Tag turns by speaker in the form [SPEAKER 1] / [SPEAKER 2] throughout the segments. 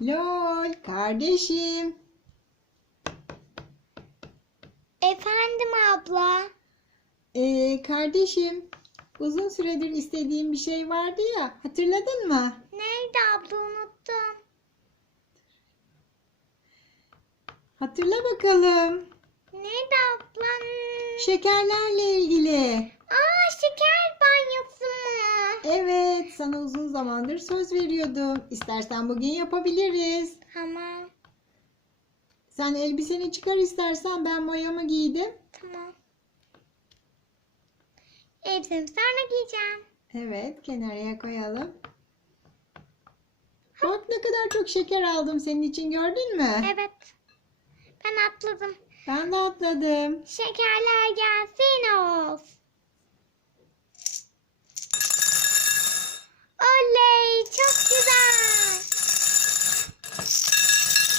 [SPEAKER 1] Lol kardeşim.
[SPEAKER 2] Efendim abla.
[SPEAKER 1] Ee, kardeşim uzun süredir istediğim bir şey vardı ya hatırladın mı?
[SPEAKER 2] Nerede abla unuttum.
[SPEAKER 1] Hatırla bakalım.
[SPEAKER 2] Nerede abla?
[SPEAKER 1] Şekerlerle ilgili.
[SPEAKER 2] Aa şeker banyosu mu?
[SPEAKER 1] Evet sana uzun zamandır söz veriyordum. İstersen bugün yapabiliriz.
[SPEAKER 2] Tamam.
[SPEAKER 1] Sen elbiseni çıkar istersen ben mayamı giydim.
[SPEAKER 2] Tamam. Elbisemi sonra giyeceğim.
[SPEAKER 1] Evet kenarıya koyalım. Bak ne kadar çok şeker aldım senin için gördün mü?
[SPEAKER 2] Evet. Ben atladım.
[SPEAKER 1] Ben de atladım.
[SPEAKER 2] Şekerler gelsin of. Oley çok güzel.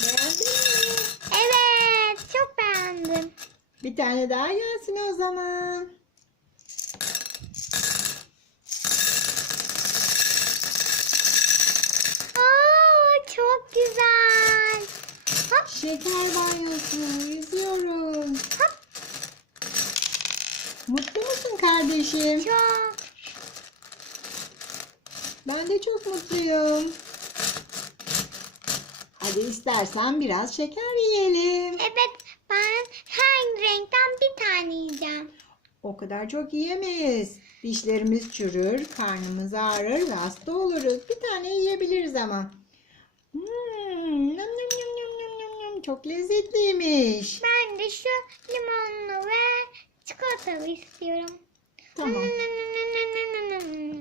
[SPEAKER 1] Beğendin mi?
[SPEAKER 2] Evet çok beğendim.
[SPEAKER 1] Bir tane daha gelsin o zaman.
[SPEAKER 2] Aa çok güzel. Hop
[SPEAKER 1] Şeker banyosu yüzüyorum.
[SPEAKER 2] hop
[SPEAKER 1] Mutlu musun kardeşim?
[SPEAKER 2] çok.
[SPEAKER 1] Ben de çok mutluyum. Hadi istersen biraz şeker yiyelim.
[SPEAKER 2] Evet renkten bir tane yiyeceğim.
[SPEAKER 1] O kadar çok yiyemeyiz. Dişlerimiz çürür, karnımız ağrır ve hasta oluruz. Bir tane yiyebiliriz ama. Hmm, nam nam nam nam nam nam nam. Çok lezzetliymiş.
[SPEAKER 2] Ben de şu limonlu ve çikolatalı istiyorum.
[SPEAKER 1] Tamam.
[SPEAKER 2] Aa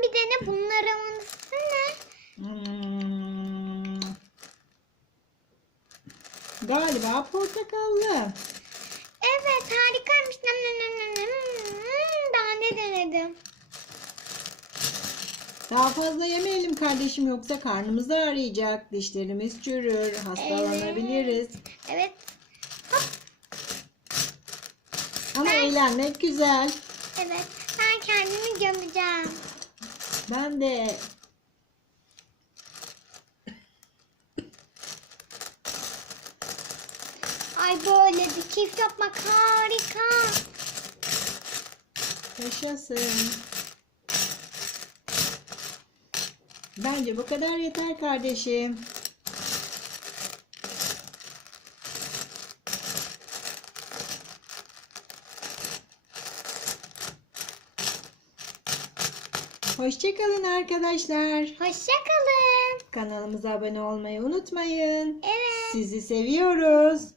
[SPEAKER 2] sen bir dene bunun aroması ne?
[SPEAKER 1] Hmm. Galiba portakallı.
[SPEAKER 2] Evet harikaymış. Nem, nem, nem, nem, nem. Hmm, Daha ne denedim?
[SPEAKER 1] Daha fazla yemeyelim kardeşim yoksa karnımız ağrıyacak, dişlerimiz çürür, hastalanabiliriz.
[SPEAKER 2] Evet.
[SPEAKER 1] Ama
[SPEAKER 2] Ben-
[SPEAKER 1] eğlenmek güzel.
[SPEAKER 2] Evet. Ben kendimi gömeceğim.
[SPEAKER 1] Ben de
[SPEAKER 2] Ay böyle bir keyif yapmak harika.
[SPEAKER 1] yaşasın. Bence bu kadar yeter kardeşim. Hoşçakalın arkadaşlar.
[SPEAKER 2] Hoşçakalın.
[SPEAKER 1] Kanalımıza abone olmayı unutmayın.
[SPEAKER 2] Evet.
[SPEAKER 1] Sizi seviyoruz.